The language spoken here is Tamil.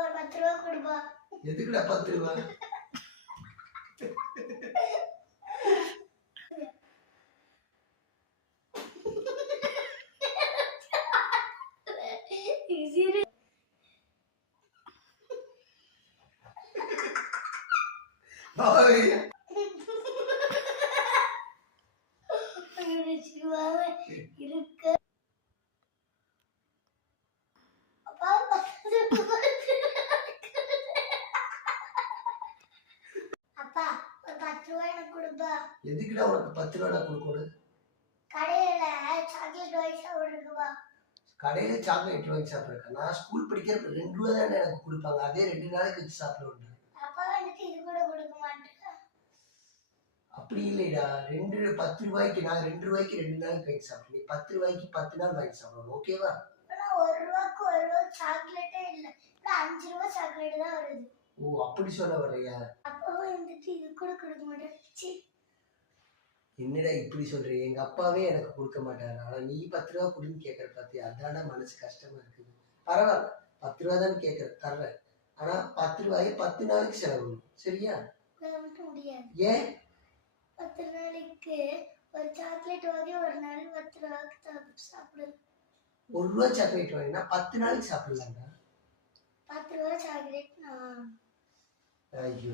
ஒரு 10 ரூபா கொடுப்பா. எதுக்குடா 10 ரூபா? இருக்கு. அப்பா அப்பா ஒரு 10 ரூபா எனக்கு கொடுப்பா. எதுக்குடா உனக்கு 10 ரூபா கொடுக்கணும்? கடையில சாக்லேட் வாங்கி சாப்பிடுறதுப்பா. கடையில சாக்லேட் வாங்கி சாப்பிடுறேன். நான் ஸ்கூல் படிக்கிறப்ப 2 ரூபா தானே எனக்கு கொடுப்பாங்க. அதே 2 நாளைக்கு வச்சு சாப்பிடுவேன். அப்பா எனக்கு இது கூட கொடுக்க மாட்டேன். அப்படி இல்லைடா, 10 ரூபாய்க்கு நான் 2 ரூபாய்க்கு 2 நாளைக்கு வாங்கி சாப்பிடுவேன். 10 ரூபாய்க்கு 10 நாள் வாங்கி சாப்பிடுவோம். ஓகேவா? இப்பெல்லாம் 1 ரூபாய்க்கு 1 ரூபா சாக்லேட்டே இல்லை. இப்போ 5 ரூபா சாக்லேட் தான் வருது. ஓ, அப்படி சொல்ல வர்றியா? அப்பாவும் வந்துட்டு இது கூட கொடுக்க மாட்டேன். என்னடா இப்படி சொல்றீங்க? எங்க அப்பாவே எனக்கு கொடுக்க மாட்டாரு. ஆனா நீ 10 ரூபா கொடுன்னு கேட்கற பாத்தியா? அதான மனசு கஷ்டமா இருக்குது. பரவாயில்ல, 10 ரூபா தான் கேட்கற, தர்றேன். ஆனா 10 ரூபாயை 10 நாளைக்கு செலவு. சரியா? முடியாது. ஏன்? 10 நாளைக்கு ஒரு சாக்லேட் வாங்கி ஒரு நாள் 10 ரூபாய்க்கு சாப்பிடு. 1 ரூபா சாக்லேட் வாங்கினா 10 நாளைக்கு சாப்பிடலாம்டா. 10 ரூபா சாக்லேட். ஐயோ.